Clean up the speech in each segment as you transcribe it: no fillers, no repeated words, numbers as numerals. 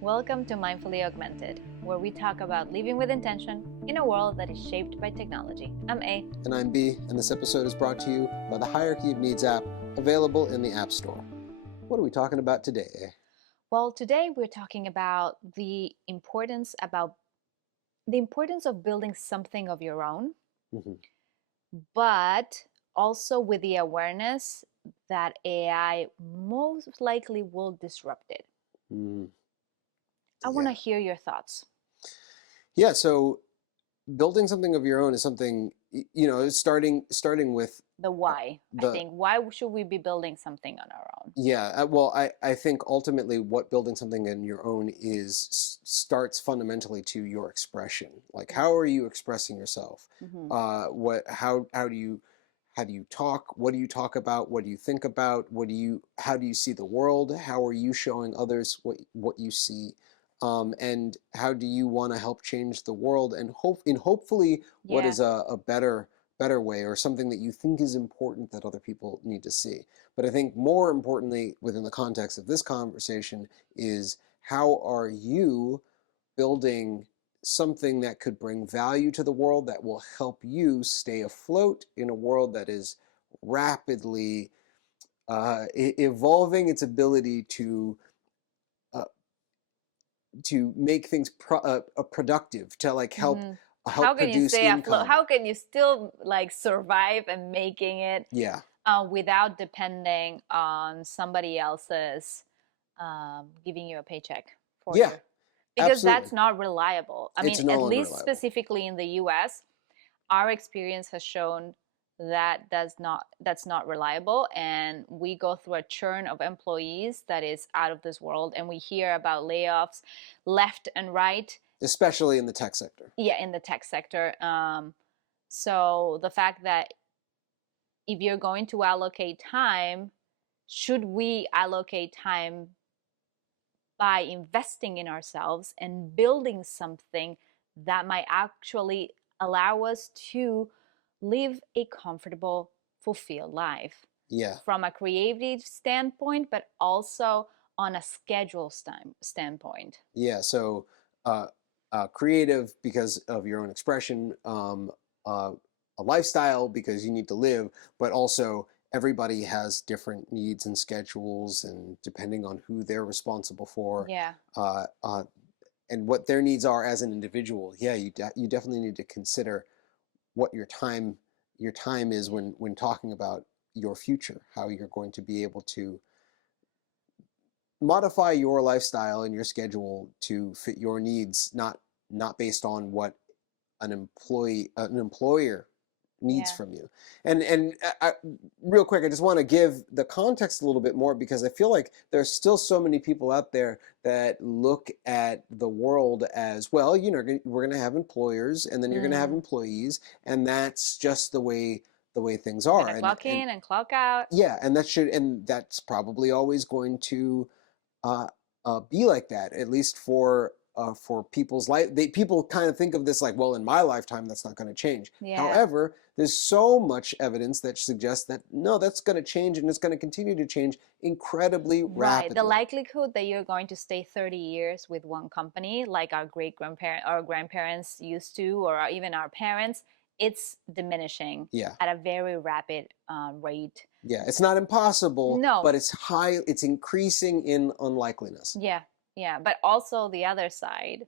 Welcome to Mindfully Augmented, where we talk about living with intention in a world that is shaped by technology. I'm A. And I'm B, and this episode is brought to you by the Hierarchy of Needs app, available in the App Store. What are we talking about today, A? Well, today we're talking about the importance of building something of your own, but also with the awareness that AI most likely will disrupt it. I want to hear your thoughts. Yeah, so building something of your own is something, starting with the why. I think, why should we be building something on our own? Yeah, well, I think ultimately what building something on your own is starts fundamentally to your expression. Like, how are you expressing yourself? How do you talk? What do you talk about? What do you think about? How do you see the world? How are you showing others what you see? And how do you want to help change the world? And hopefully what is a better way, or something that you think is important that other people need to see. But I think more importantly, within the context of this conversation, is how are you building something that could bring value to the world, that will help you stay afloat in a world that is rapidly evolving its ability to make things productive, to like help how can you stay income. afloat? How can you still like survive and making it without depending on somebody else's giving you a paycheck for you? Because absolutely. That's not reliable. I mean, at least specifically in the US, our experience has shown that that's not reliable, and we go through a churn of employees that is out of this world, and we hear about layoffs left and right, especially in the tech sector. Yeah, in the tech sector. So the fact that if you're going to allocate time, should we allocate time by investing in ourselves and building something that might actually allow us to live a comfortable, fulfilled life? From a creative standpoint, but also on a schedule standpoint. So creative because of your own expression, a lifestyle because you need to live, but also everybody has different needs and schedules, and depending on who they're responsible for, and what their needs are as an individual, you definitely need to consider what your time is when talking about your future, how you're going to be able to modify your lifestyle and your schedule to fit your needs, not based on what an employer needs from you. And real quick, I just want to give the context a little bit more, because I feel like there's still so many people out there that look at the world as, well, we're going to have employers, and then you're going to have employees, and that's just the way things are. Clock in and clock out. Yeah, and that's probably always going to be like that, at least for people's life. People kind of think of this like, well, in my lifetime, that's not going to change. However, there's so much evidence that suggests that no, that's going to change, and it's going to continue to change incredibly rapidly. The likelihood that you're going to stay 30 years with one company, like our grandparents used to, or even our parents, it's diminishing at a very rapid rate. Yeah, it's not impossible, but it's increasing in unlikeliness. Yeah, but also the other side,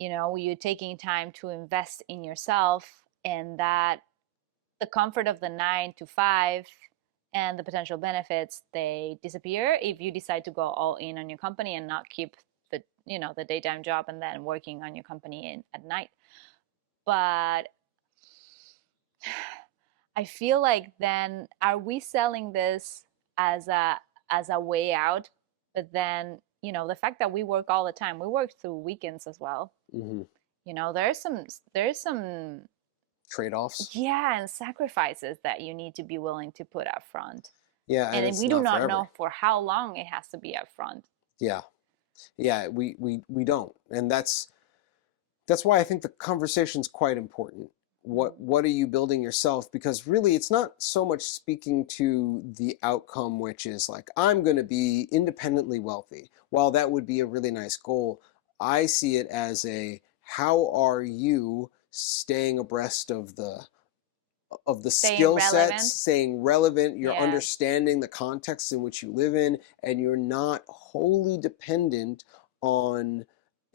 you're taking time to invest in yourself, and that the comfort of the 9 to 5 and the potential benefits, they disappear if you decide to go all in on your company and not keep the daytime job and then working on your company at night. But I feel like, then are we selling this as a way out? But then, the fact that we work all the time, we work through weekends as well. There's some trade-offs. Yeah, and sacrifices that you need to be willing to put up front. Yeah, and we do not know for how long it has to be up front. We don't, and that's why I think the conversation's quite important. what are you building yourself? Because really it's not so much speaking to the outcome, which is like, I'm going to be independently wealthy. While that would be a really nice goal, I see it as a, how are you staying abreast of the Staying skill sets, relevant. staying relevant, you're Yeah. understanding the context in which you live in, and you're not wholly dependent on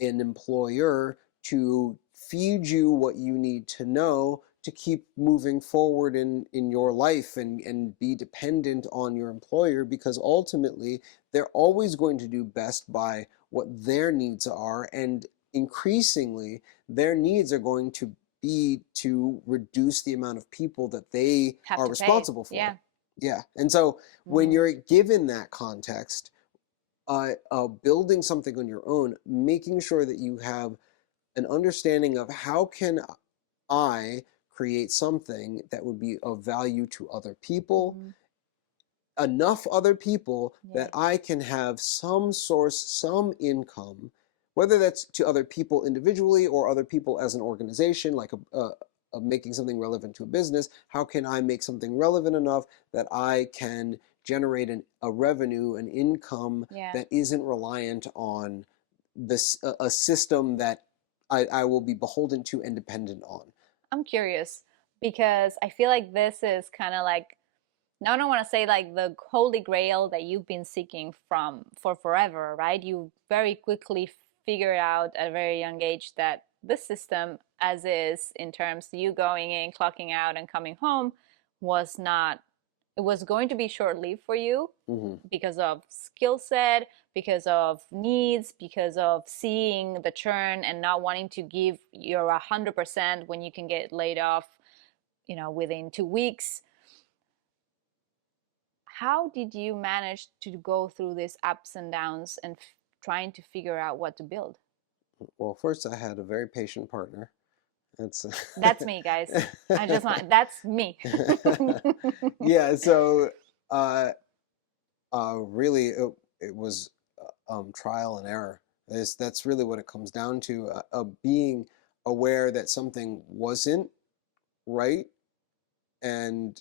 an employer to feed you what you need to know to keep moving forward in your life, and be dependent on your employer, because ultimately they're always going to do best by what their needs are, and increasingly their needs are going to be to reduce the amount of people that they Have are to pay. responsible for. Yeah. Yeah. And so when Mm. you're given that context, building something on your own, making sure that you have an understanding of, how can I create something that would be of value to other people, Mhm. enough other people Yeah. that I can have some source, some income, whether that's to other people individually or other people as an organization, like making something relevant to a business. How can I make something relevant enough that I can generate a revenue, an income Yeah. that isn't reliant on this a system that I will be beholden to and dependent on. I'm curious because I feel like this is kind of like, now I don't want to say like the holy grail that you've been seeking from for forever, right? You very quickly figured out at a very young age that this system, as is, in terms of you going in, clocking out, and coming home, was not, it was going to be short lived for you Mm-hmm. because of skill set, because of needs, because of seeing the churn and not wanting to give your 100% when you can get laid off, within 2 weeks. How did you manage to go through these ups and downs and trying to figure out what to build? Well, first I had a very patient partner. That's That's me, guys. I just want, that's me. yeah. So uh, really, it was trial and error. That's really what it comes down to. Being aware that something wasn't right, and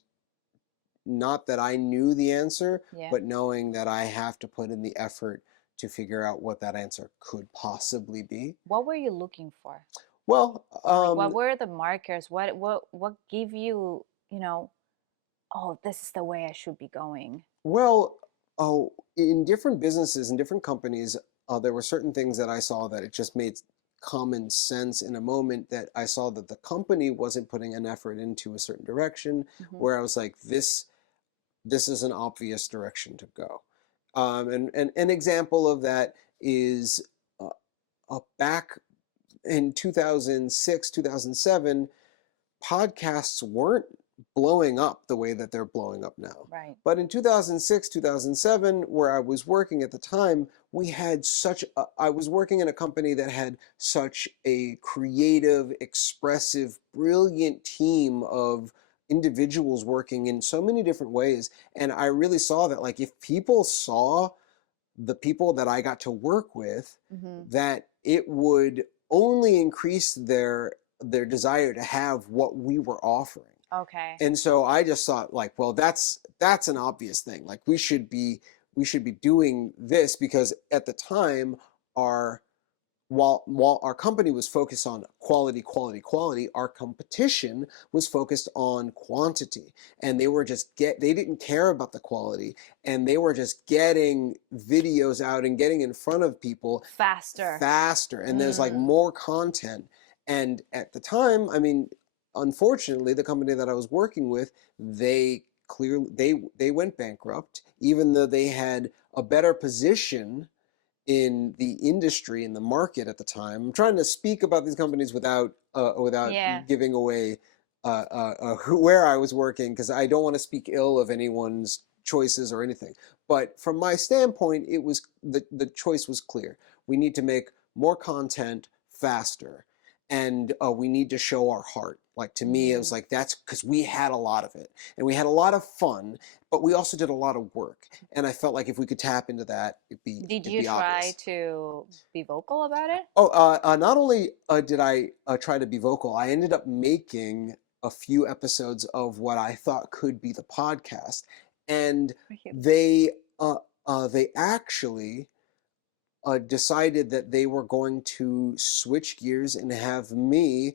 not that I knew the answer, Yeah. but knowing that I have to put in the effort to figure out what that answer could possibly be. What were you looking for? Well, Like, what were the markers? What give you, oh, this is the way I should be going? Well, oh, in different businesses and different companies, there were certain things that I saw that it just made common sense in a moment, that I saw that the company wasn't putting an effort into a certain direction, Hmm. where I was like, this is an obvious direction to go. And an example of that is uh, back in 2006, 2007, podcasts weren't blowing up the way that they're blowing up now. Right. But in 2006, 2007, where I was working at the time, I was working in a company that had such a creative, expressive, brilliant team of individuals working in so many different ways. And I really saw that, like, if people saw the people that I got to work with, Hmm. that it would only increase their desire to have what we were offering. Okay. And so I just thought, like, well, that's an obvious thing. Like, we should be doing this, because at the time, our while our company was focused on quality, quality, quality, our competition was focused on quantity. And they didn't care about the quality, and they were just getting videos out and getting in front of people Faster. faster. And there's like Mm. more content. And at the time, I mean, unfortunately, the company that I was working with, they went bankrupt, even though they had a better position in the industry, in the market at the time. I'm trying to speak about these companies without Yeah. giving away where I was working, because I don't want to speak ill of anyone's choices or anything. But from my standpoint, it was the choice was clear. We need to make more content faster. and we need to show our heart. Like, to me, it was like, that's because we had a lot of it and we had a lot of fun, but we also did a lot of work. And I felt like if we could tap into that, Did it'd you be try obvious. to be vocal about it? Oh, not only did I try to be vocal, I ended up making a few episodes of what I thought could be the podcast, and Really? they they actually decided that they were going to switch gears and have me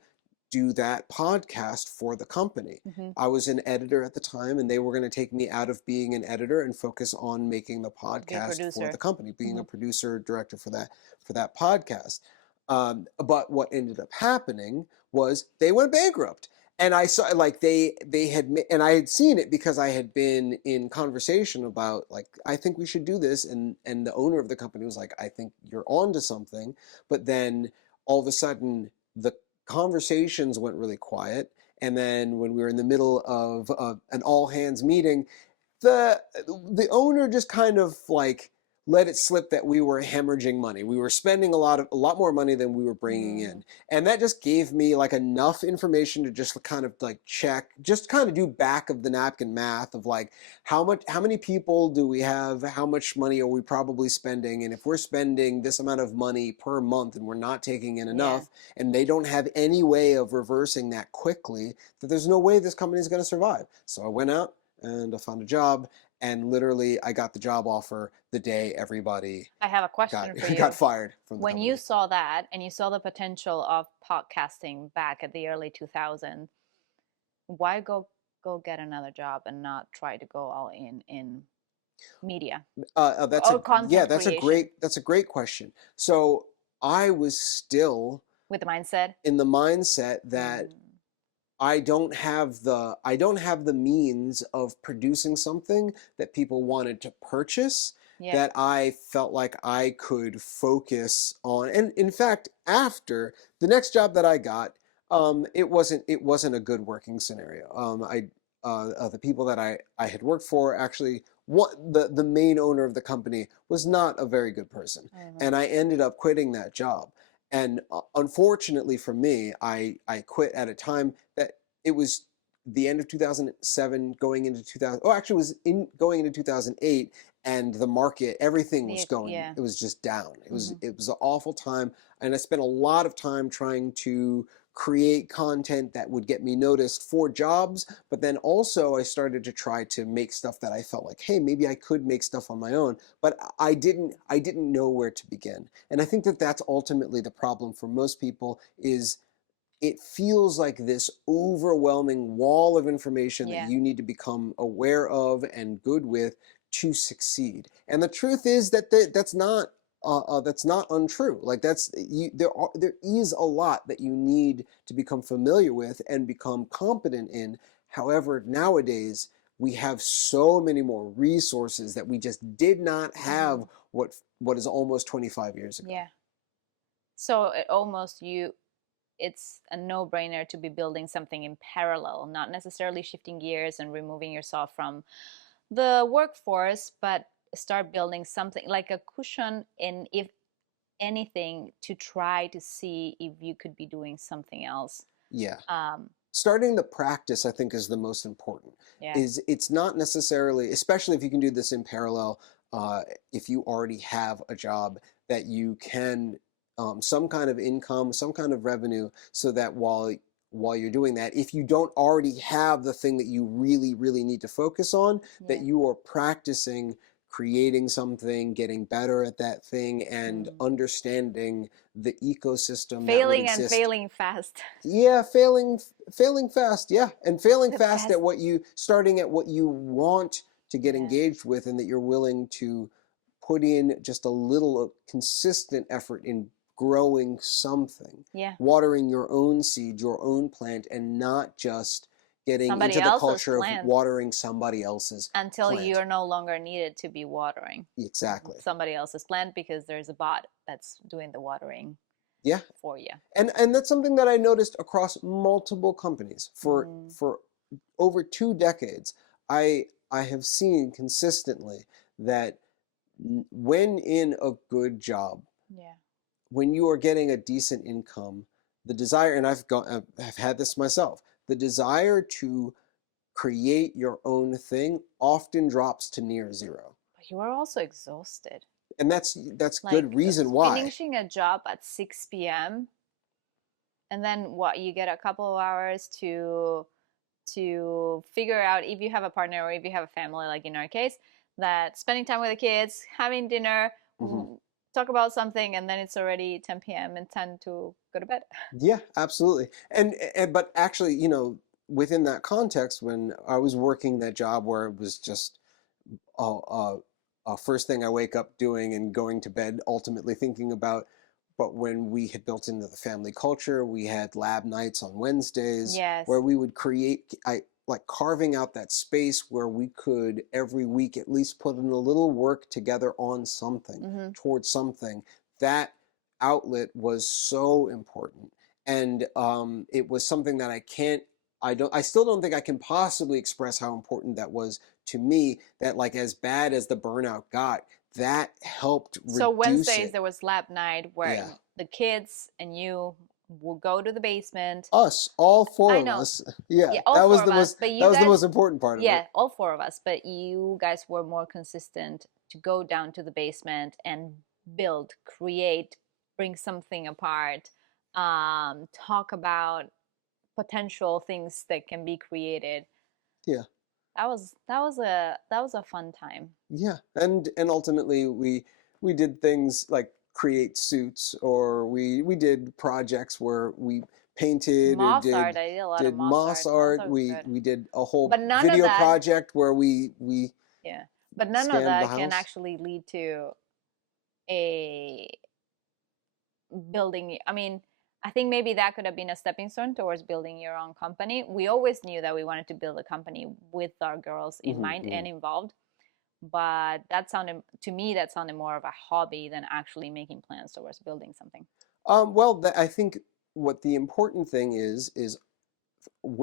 do that podcast for the company. Hmm. I was an editor at the time, and they were going to take me out of being an editor and focus on making the Be a podcast for the producer. company, being Hmm. a producer director for that podcast. But what ended up happening was they went bankrupt, and I saw, like, they had, and I had seen it because I had been in conversation about, like, I think we should do this, and the owner of the company was like, I think you're on to something. But then all of a sudden the conversations went really quiet, and then when we were in the middle of an all hands meeting, the owner just kind of like let it slip that we were hemorrhaging money. We were spending a lot more money than we were bringing Mm. in. And that just gave me like enough information to just kind of like check, just kind of do back of the napkin math of like, how many people do we have? How much money are we probably spending? And if we're spending this amount of money per month and we're not taking in Yeah. enough, and they don't have any way of reversing that quickly, that there's no way this company is going to survive. So I went out and I found a job, and literally I got the job offer the day everybody I have a got question for got you. fired from the When you company. saw that and you saw the potential of podcasting back at the early 2000s, why go get another job and not try to go all in media or content creation That's a great question. So I was still with the mindset? in the mindset that Mm, I don't have the means of producing something that people wanted to purchase, yeah. that I felt like I could focus on. And in fact, after the next job that I got, it wasn't a good working scenario. The people that I had worked for, actually, the main owner of the company was not a very good person, Hmm. and I ended up quitting that job. And unfortunately for me, I quit at a time that it was the end of 2007 going into 2000. Oh, actually, it was in going into 2008, and the market, everything was going, Yeah. it was just down. Hmm. It was an awful time, and I spent a lot of time trying to create content that would get me noticed for jobs. But then also I started to try to make stuff that I felt like, hey, maybe I could make stuff on my own, but I didn't know where to begin. And I think that that's ultimately the problem for most people, is it feels like this overwhelming wall of information that Yeah. you need to become aware of and good with to succeed. And the truth is that that's not untrue. Like, there is a lot that you need to become familiar with and become competent in. However, nowadays we have so many more resources that we just did not Hmm. have what is almost 25 years ago. Yeah. So it almost you it's a no-brainer to be building something in parallel, not necessarily shifting gears and removing yourself from the workforce, but start building something like a cushion in, if anything, to try to see if you could be doing something else. Yeah. um Starting the practice, I think, is the most important. yeah. Is It's not necessarily, especially if you can do this in parallel, uh, if you already have a job, that you can, some kind of income, some kind of revenue, so that while you're doing that, if you don't already have the thing that you really really need to focus on, that Yeah. you are practicing creating something, getting better at that thing, and Mm. understanding the ecosystem that would Failing and exist. failing fast. Yeah, failing fast, yeah, and failing The fast best. at starting at what you want to get Yeah. engaged with, and that you're willing to put in just a little consistent effort in growing something, Yeah. watering your own seed, your own plant, and not just getting Somebody into the else's culture of plant watering somebody else's until plant. you're no longer needed to be watering Exactly. somebody else's plant because there's a bot that's doing the watering Yeah. for you. And that's something that I noticed across multiple companies Mm. for over 2 decades. I have seen consistently that when in a good job, Yeah. when you are getting a decent income, the desire, and I've had this myself, the desire to create your own thing often drops to near zero. But you are also exhausted. And that's good Like reason why. finishing a job at 6 p.m. and then what, you get a couple of hours to figure out if you have a partner or if you have a family, like in our case, that spending time with the kids, having dinner, Hmm. talk about something, and then it's already 10 p.m. and time to go to bed. Yeah, absolutely. And but actually, within that context, when I was working that job where it was just first thing I wake up doing and going to bed ultimately thinking about. But when we had built into the family culture, we had lab nights on Wednesdays where Yes. we would create, like carving out that space where we could every week at least put in a little work together on something, Mm-hmm. towards something. That outlet was so important. And it was something that I still don't think I can possibly express how important that was to me, that like as bad as the burnout got, that helped So reduce Wednesdays it. there was lab night where Yeah. the kids and you will go to the basement. Us, all four I of know, us. Yeah, yeah, all four of us, but that you was the most guys, important part of it. yeah, all four of us, but you guys were more consistent to go down to the basement and build, create, bring something apart, talk about potential things that can be created. Yeah. That was a fun time. Yeah. And ultimately we did things like create suits, or we did projects where we painted or Moss art, I did a lot of did moss moss art. Moss art. art was good, We did a whole but none of video that, project where we yeah, but none of scanned the that can house. actually lead to a building. I mean, I think maybe that could have been a stepping stone towards building your own company. We always knew that we wanted to build a company with our girls in Hmm. mind Hmm. and involved, but that sounded, to me, that sounded more of a hobby than actually making plans towards building something. Well, I think what the important thing is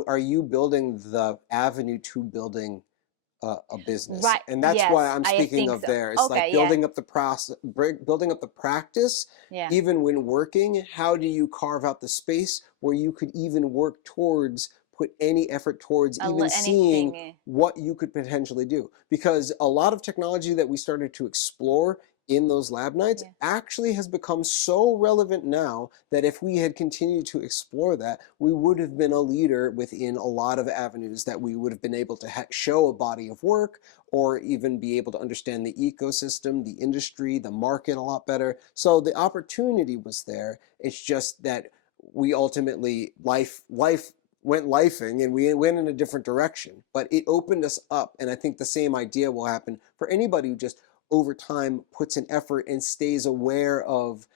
are you building the avenue to building a business? Right, And that's why yes, I'm I speaking think of so. there. It's like Okay, yeah, building up the process, building up the practice, yeah, even when working. How do you carve out the space where you could even work towards, put any effort towards even seeing anything, what you could potentially do? Because a lot of technology that we started to explore in those lab nights yeah. actually has become so relevant now that if we had continued to explore that, we would have been a leader within a lot of avenues, that we would have been able to show a body of work, or even be able to understand the ecosystem, the industry, the market a lot better. So the opportunity was there. It's just that we ultimately, life went lifing and we went in a different direction, but it opened us up. And I think the same idea will happen for anybody who just over time puts an effort and stays aware of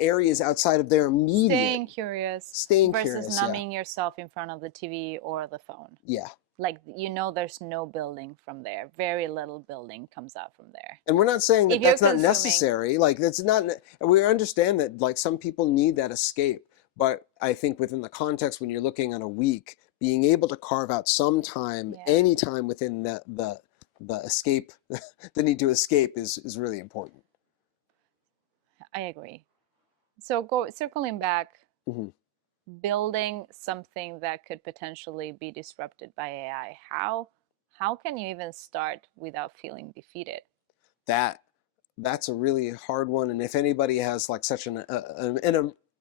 areas outside of their immediate. Staying curious Staying versus curious. Yeah. numbing yourself in front of the TV or the phone. Yeah. Like, there's no building from there. Very little building comes out from there. And we're not saying that If you're that's not consuming, necessary. Like that's not. We understand that like some people need that escape, but I think within the context when you're looking at a week, being able to carve out some time, yeah, any time within the escape, the need to escape is really important. I agree. So go circling back, Hmm. building something that could potentially be disrupted by AI. How can you even start without feeling defeated? That that's a really hard one. And if anybody has like such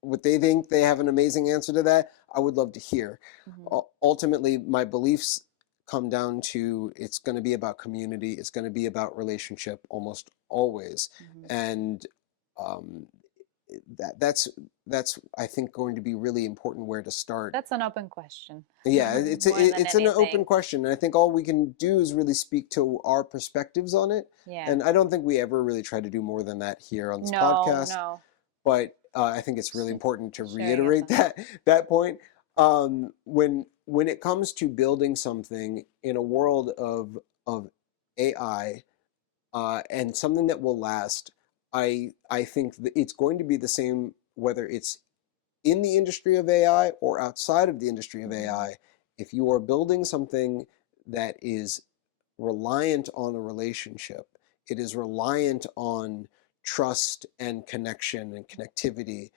what they think they have an amazing answer to that, I would love to hear. Mm-hmm. Ultimately, my beliefs come down to it's going to be about community. It's going to be about relationship almost always, Mm-hmm. and um, that's I think going to be really important where to start. That's an open question Yeah, more than it's an open anything. question, and I think all we can do is really speak to our perspectives on it. Yeah. And I don't think we ever really try to do more than that here on this No, podcast. no. But I think it's really Just important to sharing a reiterate thought. that point. When it comes to building something in a world of AI, and something that will last, I think that it's going to be the same whether it's in the industry of AI or outside of the industry of Mm-hmm. AI. If you are building something that is reliant on a relationship, it is reliant on trust and connection and connectivity,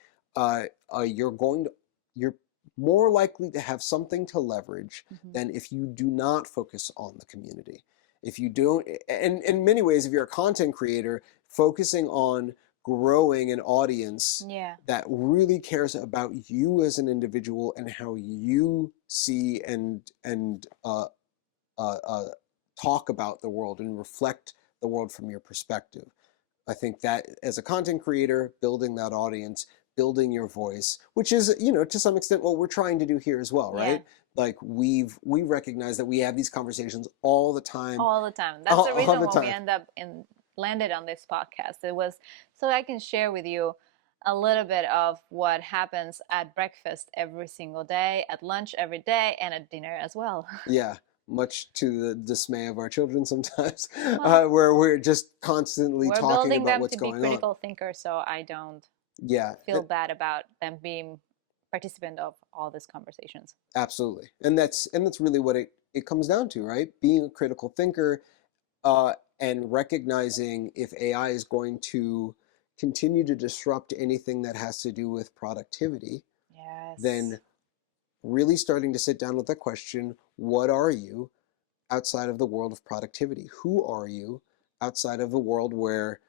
you're going to you're more likely to have something to leverage Mm-hmm. than if you do not focus on the community. If you don't, and in many ways, if you're a content creator, focusing on growing an audience Yeah. that really cares about you as an individual and how you see and talk about the world and reflect the world from your perspective. I think that as a content creator, building that audience, building your voice, which is, to some extent what we're trying to do here as well, Yeah. right? Like we recognize that we have these conversations all the time, All the time. That's the all reason the why we time. end up in landed on this podcast. It was so I can share with you a little bit of what happens at breakfast every single day, at lunch every day, and at dinner as well. Yeah, much to the dismay of our children sometimes, Well, where we're just constantly we're talking building about them what's to be going on. critical thinkers, so I don't Yeah, feel bad about them being participant of all these conversations. absolutely. And that's really what it comes down to, right? Being a critical thinker, and recognizing if AI is going to continue to disrupt anything that has to do with productivity, Yes. then really starting to sit down with the question, what are you outside of the world of productivity? Who are you outside of a world where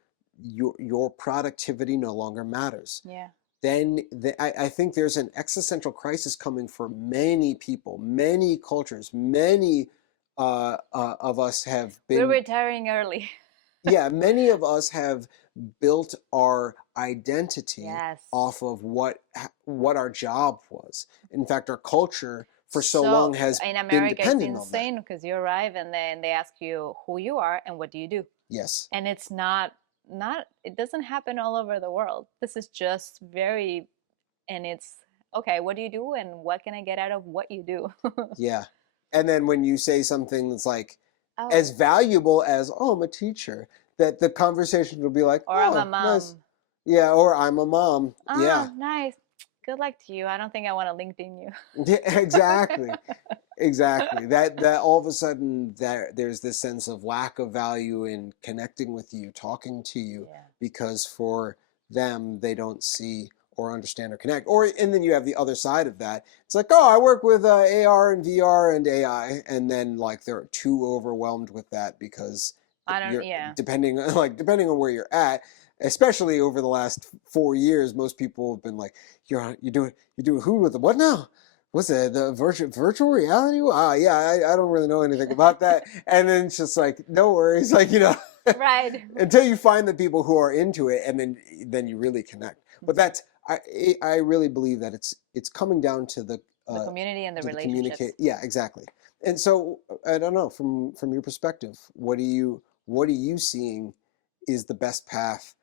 your productivity no longer matters? Yeah. Then I think there's an existential crisis coming for many people, many cultures, many of us have We're been, retiring early. yeah, many of us have built our identity Yes. off of what our job was. In fact, our culture for so So long has in been America, it's dependent on that. insane because you arrive and then they ask you who you are and what do you do. Yes. And it's not it doesn't happen all over the world. This is just very and it's okay, what do you do and what can I get out of what you do? Yeah. And then when you say something that's like as Oh, valuable as, oh, I'm a teacher, that the conversation will be like, or I'm a oh, nice. mom. Yeah, or I'm a mom. Yeah. Oh, nice. Good luck to you. I don't think I want to LinkedIn you. Yeah, exactly. Exactly. That all of a sudden there's this sense of lack of value in connecting with you, talking to you, Yeah. because for them they don't see or understand or connect. Or and then you have the other side of that. It's like, oh, I work with AR and VR and AI, and then like they're too overwhelmed with that because I don't you're yeah. depending on where you're at. Especially over the last 4 years, most people have been like, you're doing who with the what now? What's that? The virtual reality? Ah, yeah, I don't really know anything about that. And then it's just like, no worries, like Right. until you find the people who are into it, and then you really connect. But that's I really believe that it's coming down The community and the to the communicate. relationships. Yeah, exactly. And so I don't know, from your perspective, what are you seeing is the best path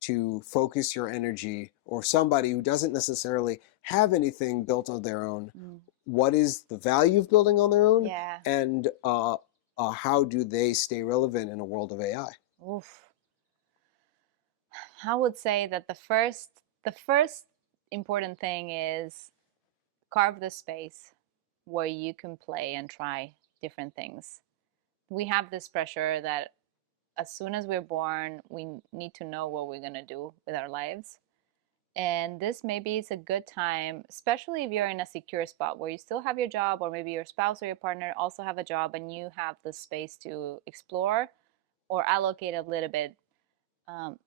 to focus your energy, or somebody who doesn't necessarily have anything built on their own, Mm. what is the value of building on their own, Yeah. and how do they stay relevant in a world of AI? Oof. I would say that the first important thing is carve the space where you can play and try different things. We have this pressure that as soon as we're born, we need to know what we're going to do with our lives. And this maybe is a good time, especially if you're in a secure spot where you still have your job, or maybe your spouse or your partner also have a job and you have the space to explore or allocate a little bit um,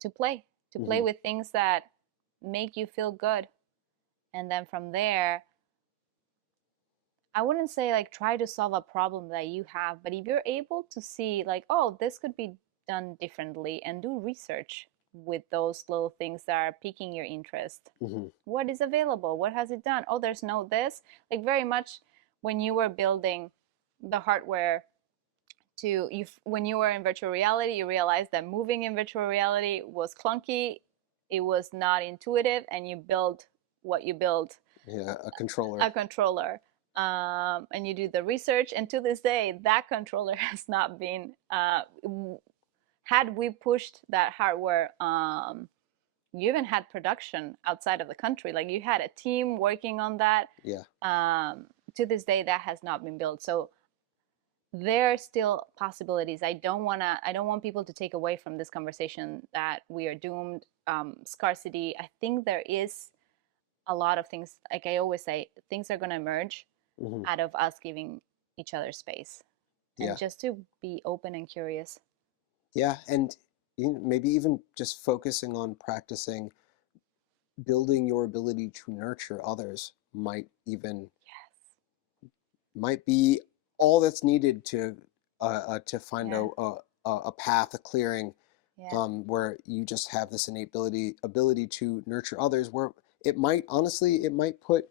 to play, to play Mm-hmm. with things that make you feel good. And then from there, I wouldn't say like try to solve a problem that you have, but if you're able to see like, oh, this could be done differently, and do research with those little things that are piquing your interest. Mm-hmm. What is available? What has it done? Oh, there's no this. Like very much when you were building the hardware to you when you were in virtual reality, you realized that moving in virtual reality was clunky, it was not intuitive, and you build what you build, Yeah, a controller. a controller. And you do the research, and to this day that controller has not been had we pushed that hardware, you even had production outside of the country, like you had a team working on that. Yeah. To this day that has not been built, so there are still possibilities. I don't want people to take away from this conversation that we are doomed. Scarcity, I think there is a lot of things, like I always say, things are going to emerge Hmm. out of us giving each other space, and Yeah. just to be open and curious. Yeah. And maybe even just focusing on practicing building your ability to nurture others Yes. might be all that's needed to find Yeah. a path, a clearing, Yeah. where you just have this innate ability to nurture others. Where it might honestly, it might put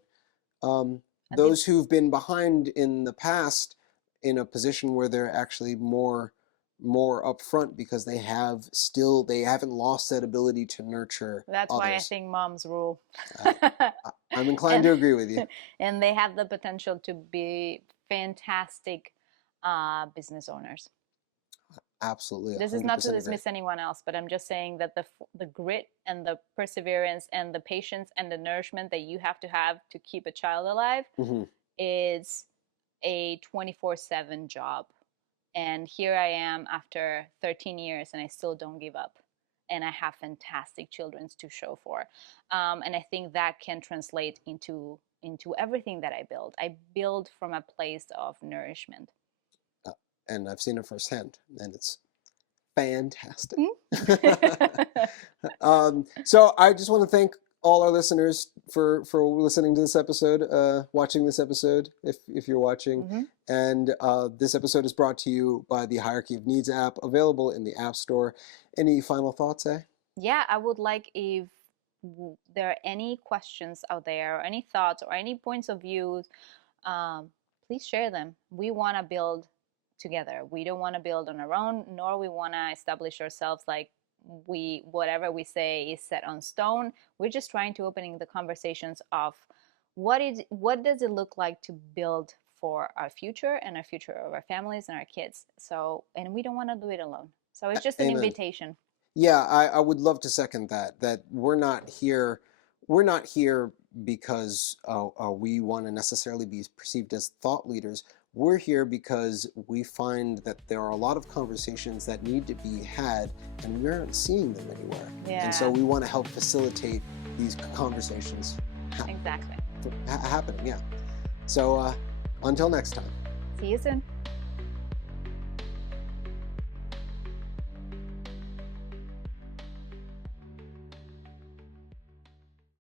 This, those who've been behind in the past in a position where they're actually more upfront because they haven't lost that ability to nurture that's why I others. think moms rule. I, I'm inclined and to agree with you. and they have the potential to be fantastic business owners. Absolutely, This is not to 100% agree. dismiss anyone else, but I'm just saying that the grit and the perseverance and the patience and the nourishment that you have to keep a child alive Hmm. is a 24/7 job. And here I am after 13 years, and I still don't give up. And I have fantastic children to show for. And I think that can translate into everything that I build. I build from a place of nourishment. Uh, and I've seen it firsthand, and it's fantastic. Mm? So I just want to thank all our listeners for listening to this episode, watching this episode, if you're watching. Mm-hmm. And this episode is brought to you by the Hierarchy of Needs app, available in the App Store. Any final thoughts, eh? Yeah, I would like if there are any questions out there, or any thoughts, or any points of view, please share them. We want to build together. We don't want to build on our own, nor we want to establish ourselves like whatever we say is set on stone. We're just trying to opening the conversations of what does it look like to build for our future and our future of our families and our kids. So, and we don't want to do it alone. So it's just an Amen. invitation. Yeah, I would love to second that. That we're not here because we want to necessarily be perceived as thought leaders. We're here because we find that there are a lot of conversations that need to be had, and we aren't seeing them anywhere. And so Yeah, we want to help facilitate these conversations exactly. happening. Yeah. So until next time. See you soon.